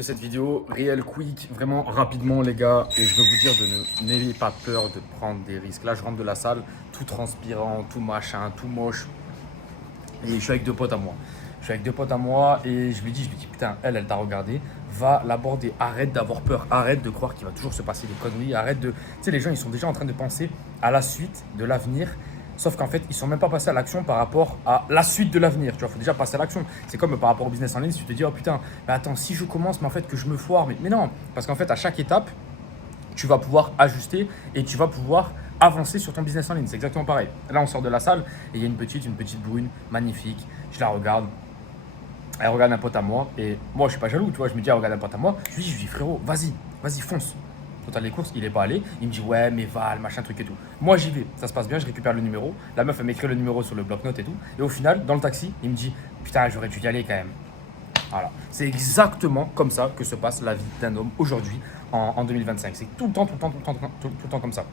fais cette vidéo réel, quick, vraiment rapidement les gars. Et je veux vous dire n'ayez pas peur de prendre des risques. Là, je rentre de la salle, tout transpirant, tout machin, tout moche. Et je suis avec deux potes à moi. Et je lui dis putain, elle t'a regardé, va l'aborder, arrête d'avoir peur, arrête de croire qu'il va toujours se passer des conneries, arrête de... Tu sais, les gens, ils sont déjà en train de penser à la suite de l'avenir. Sauf qu'en fait, ils ne sont même pas passés à l'action par rapport à la suite de l'avenir. Tu vois, il faut déjà passer à l'action. C'est comme par rapport au business en ligne, si tu te dis, oh putain, mais attends, si je commence, mais en fait, que je me foire. Mais non, parce qu'en fait, à chaque étape, tu vas pouvoir ajuster et tu vas pouvoir avancer sur ton business en ligne. C'est exactement pareil. Là, on sort de la salle et il y a une petite brune, magnifique. Je la regarde. Elle regarde un pote à moi et moi, je suis pas jaloux, tu vois. Je me dis, elle regarde un pote à moi. Je lui dis, frérot, vas-y, fonce. Total les courses, il est pas allé. Il me dit ouais mais Val, machin truc et tout. Moi j'y vais, ça se passe bien, je récupère le numéro. La meuf elle m'écrit le numéro sur le bloc-notes et tout. Et au final, dans le taxi, il me dit putain j'aurais dû y aller quand même. Voilà, c'est exactement comme ça que se passe la vie d'un homme aujourd'hui en 2025. C'est tout le temps comme ça.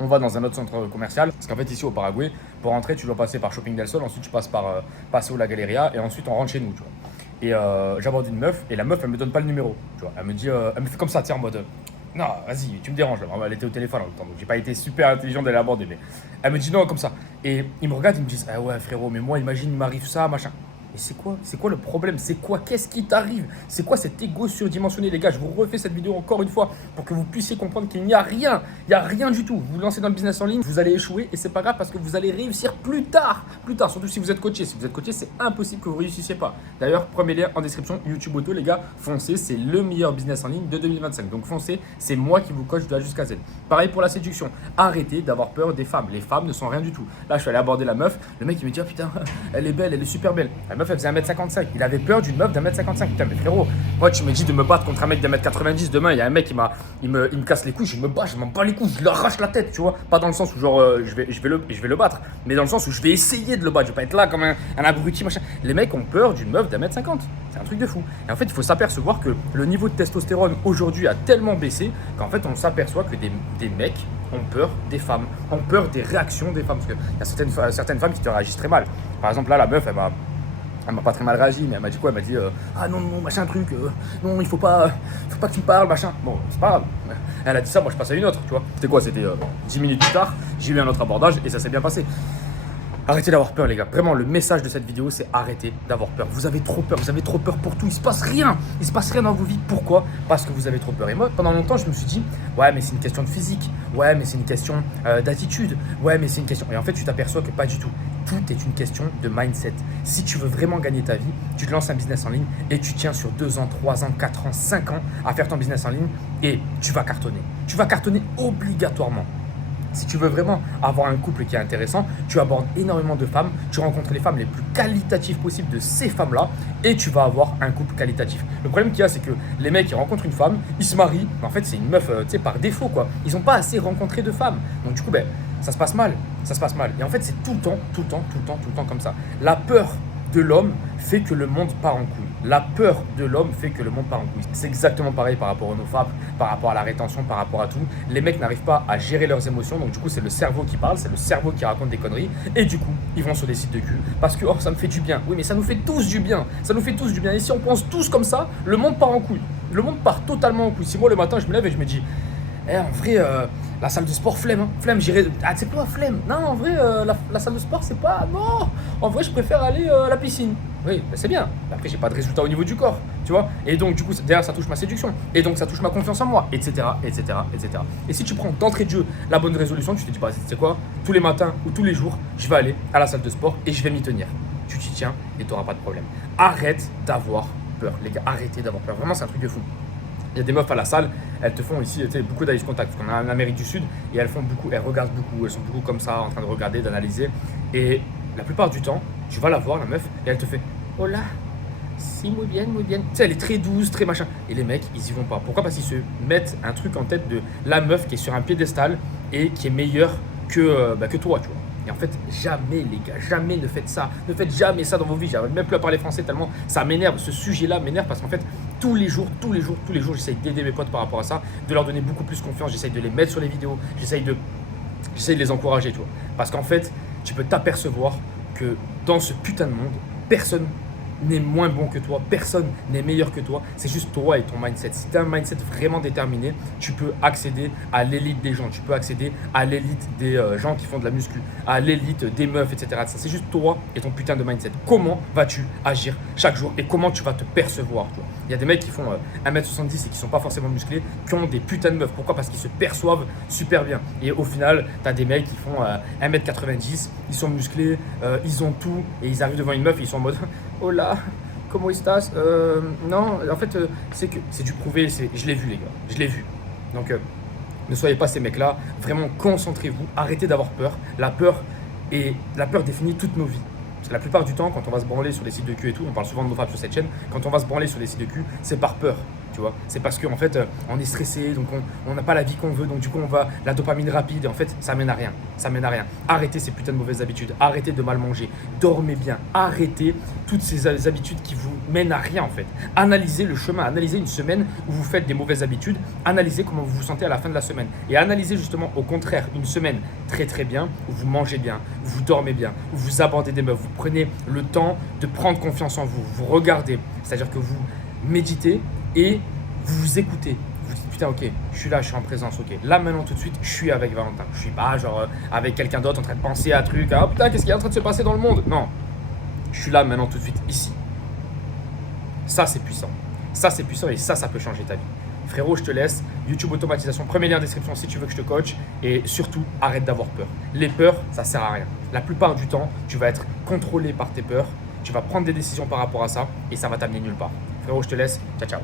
On va dans un autre centre commercial, parce qu'en fait ici au Paraguay, pour rentrer tu dois passer par Shopping del Sol, ensuite tu passes par Paseo La Galeria et ensuite on rentre chez nous, tu vois. Et j'aborde une meuf et la meuf elle me donne pas le numéro, tu vois. Elle me dit, elle me fait comme ça, tiens en mode non, vas-y, tu me déranges. Là. Elle était au téléphone en même temps, donc j'ai pas été super intelligent d'aller l'aborder. Mais elle me dit non, comme ça. Et ils me regardent, ils me disent ah ouais, frérot, mais moi, imagine, il m'arrive ça, machin. Et c'est quoi le problème? C'est quoi? Qu'est-ce qui t'arrive? C'est quoi cet ego surdimensionné, les gars? Je vous refais cette vidéo encore une fois pour que vous puissiez comprendre qu'il n'y a rien. Il n'y a rien du tout. Vous vous lancez dans le business en ligne, vous allez échouer et c'est pas grave parce que vous allez réussir plus tard. Plus tard, surtout si vous êtes coaché. Si vous êtes coaché, c'est impossible que vous réussissiez pas. D'ailleurs, premier lien en description, YouTube Auto, les gars, foncez, c'est le meilleur business en ligne de 2025. Donc foncez, c'est moi qui vous coach de A jusqu'à Z. Pareil pour la séduction. Arrêtez d'avoir peur des femmes. Les femmes ne sont rien du tout. Là, je suis allé aborder la meuf. Le mec, il me dit, oh putain, elle est belle, elle est super belle. La meuf, elle faisait 1m55. Il avait peur d'une meuf d'1m55. Putain, mais frérot, moi, tu me dis de me battre contre un mec d'1m90. Demain, il y a un mec qui il me casse les couilles. Je me bats, je m'en bats les couilles. Je lui arrache la tête, tu vois. Pas dans le sens où, genre, je vais le battre. Mais dans le sens où je vais essayer de le battre. Je vais pas être là comme un abruti, machin. Les mecs ont peur d'une meuf d'1m50. C'est un truc de fou. Et en fait, il faut s'apercevoir que le niveau de testostérone aujourd'hui a tellement baissé qu'en fait, on s'aperçoit que des mecs ont peur des femmes, ont peur des réactions des femmes. Parce qu'il y a certaines femmes qui te réagissent très mal. Par exemple, là, la meuf, elle m'a pas très mal réagi, mais elle m'a dit quoi? Elle m'a dit ah non, machin truc, non, il faut pas que tu me parles, machin. Bon, c'est pas grave. Elle a dit ça, moi je passe à une autre, tu vois. C'était quoi? C'était 10 minutes plus tard, j'ai eu un autre abordage et ça s'est bien passé. Arrêtez d'avoir peur, les gars. Vraiment, le message de cette vidéo, c'est arrêtez d'avoir peur. Vous avez trop peur pour tout. Il se passe rien dans vos vies. Pourquoi? Parce que vous avez trop peur. Et moi, pendant longtemps, je me suis dit, ouais, mais c'est une question de physique. Ouais, mais c'est une question d'attitude. Ouais, mais c'est une question... Et en fait, tu t'aperçois que pas du tout. Tout est une question de mindset. Si tu veux vraiment gagner ta vie, tu te lances un business en ligne et tu tiens sur 2 ans, 3 ans, 4 ans, 5 ans à faire ton business en ligne et tu vas cartonner. Tu vas cartonner obligatoirement. Si tu veux vraiment avoir un couple qui est intéressant, tu abordes énormément de femmes, tu rencontres les femmes les plus qualitatives possibles de ces femmes-là et tu vas avoir un couple qualitatif. Le problème qu'il y a, c'est que les mecs, ils rencontrent une femme, ils se marient, mais en fait, c'est une meuf, tu sais, par défaut, quoi. Ils n'ont pas assez rencontré de femmes. Donc, du coup, ça se passe mal. Et en fait, c'est tout le temps comme ça. La peur de l'homme fait que le monde part en couille. La peur de l'homme fait que le monde part en couille. C'est exactement pareil par rapport aux nofap, par rapport à la rétention, par rapport à tout. Les mecs n'arrivent pas à gérer leurs émotions, donc du coup c'est le cerveau qui parle, c'est le cerveau qui raconte des conneries, et du coup ils vont sur des sites de cul parce que oh ça me fait du bien. Oui mais ça nous fait tous du bien, et si on pense tous comme ça, le monde part en couille. Le monde part totalement en couille. Si moi le matin je me lève et je me dis en vrai, la salle de sport, flemme, hein. Flemme, j'irai. Ah, tu sais quoi, flemme. Non, en vrai, la salle de sport, c'est pas. Non, en vrai, je préfère aller à la piscine. Oui, c'est bien. Après, j'ai pas de résultat au niveau du corps, tu vois. Et donc, du coup, derrière, ça touche ma séduction. Et donc, ça touche ma confiance en moi, etc. Et si tu prends d'entrée de jeu la bonne résolution, tu te dis, bah, tu sais quoi, tous les matins ou tous les jours, je vais aller à la salle de sport et je vais m'y tenir. Tu t'y tiens et tu n'auras pas de problème. Arrête d'avoir peur, les gars. Arrêtez d'avoir peur. Vraiment, c'est un truc de fou. Il y a des meufs à la salle, elles te font ici beaucoup d'eye contact. Parce qu'on est en Amérique du Sud et elles regardent beaucoup, elles sont beaucoup comme ça en train de regarder, d'analyser. Et la plupart du temps, tu vas la voir, la meuf, et elle te fait hola, si, muy bien. Tu sais, elle est très douce, très machin. Et les mecs, ils y vont pas. Pourquoi? Parce qu'ils se mettent un truc en tête de la meuf qui est sur un piédestal et qui est meilleure que toi, tu vois. Et en fait, jamais les gars, jamais ne faites ça. Ne faites jamais ça dans vos vies. J'arrive même plus à parler français tellement ça m'énerve. Ce sujet-là m'énerve parce qu'en fait, tous les jours, j'essaye d'aider mes potes par rapport à ça, de leur donner beaucoup plus confiance. J'essaye de les mettre sur les vidéos. J'essaye de les encourager, tu vois. Parce qu'en fait, tu peux t'apercevoir que dans ce putain de monde, personne n'est moins bon que toi, personne n'est meilleur que toi, c'est juste toi et ton mindset. Si tu as un mindset vraiment déterminé, tu peux accéder à l'élite des gens, tu peux accéder à l'élite des gens qui font de la muscu, à l'élite des meufs, etc. Ça, c'est juste toi et ton putain de mindset. Comment vas-tu agir chaque jour et comment tu vas te percevoir, tu vois. Il y a des mecs qui font 1m70 et qui sont pas forcément musclés, qui ont des putains de meufs. Pourquoi? Parce qu'ils se perçoivent super bien. Et au final, tu as des mecs qui font 1m90, ils sont musclés, ils ont tout et ils arrivent devant une meuf et ils sont en mode oh là, comment estás? Non, en fait, c'est du prouvé, je l'ai vu, les gars, je l'ai vu. Donc, ne soyez pas ces mecs-là, vraiment concentrez-vous, arrêtez d'avoir peur. La peur définit toutes nos vies. Parce que la plupart du temps, quand on va se branler sur les sites de cul et tout, on parle souvent de nos femmes sur cette chaîne, quand on va se branler sur les sites de cul, c'est par peur. Tu vois, c'est parce qu'en fait, on est stressé, donc on n'a pas la vie qu'on veut, donc du coup, on va la dopamine rapide, et en fait, ça mène à rien. Ça mène à rien. Arrêtez ces putains de mauvaises habitudes, arrêtez de mal manger, dormez bien, arrêtez toutes ces habitudes qui vous mènent à rien en fait. Analysez le chemin, analysez une semaine où vous faites des mauvaises habitudes, analysez comment vous vous sentez à la fin de la semaine, et analysez justement au contraire une semaine très très bien, où vous mangez bien, où vous dormez bien, où vous abordez des meufs, vous prenez le temps de prendre confiance en vous, vous regardez, c'est-à-dire que vous méditez et vous vous écoutez. Vous dites putain, ok, je suis là, je suis en présence, ok. Là maintenant tout de suite, je suis avec Valentin. Je suis pas genre avec quelqu'un d'autre en train de penser à un truc, ah putain, qu'est-ce qui est en train de se passer dans le monde? Non, je suis là maintenant tout de suite, ici. Ça c'est puissant. Ça c'est puissant et ça peut changer ta vie. Frérot, je te laisse. YouTube automatisation, premier lien en description si tu veux que je te coach. Et surtout, arrête d'avoir peur. Les peurs, ça sert à rien. La plupart du temps, tu vas être contrôlé par tes peurs. Tu vas prendre des décisions par rapport à ça et ça va t'amener nulle part. Frérot, je te laisse. Ciao, ciao.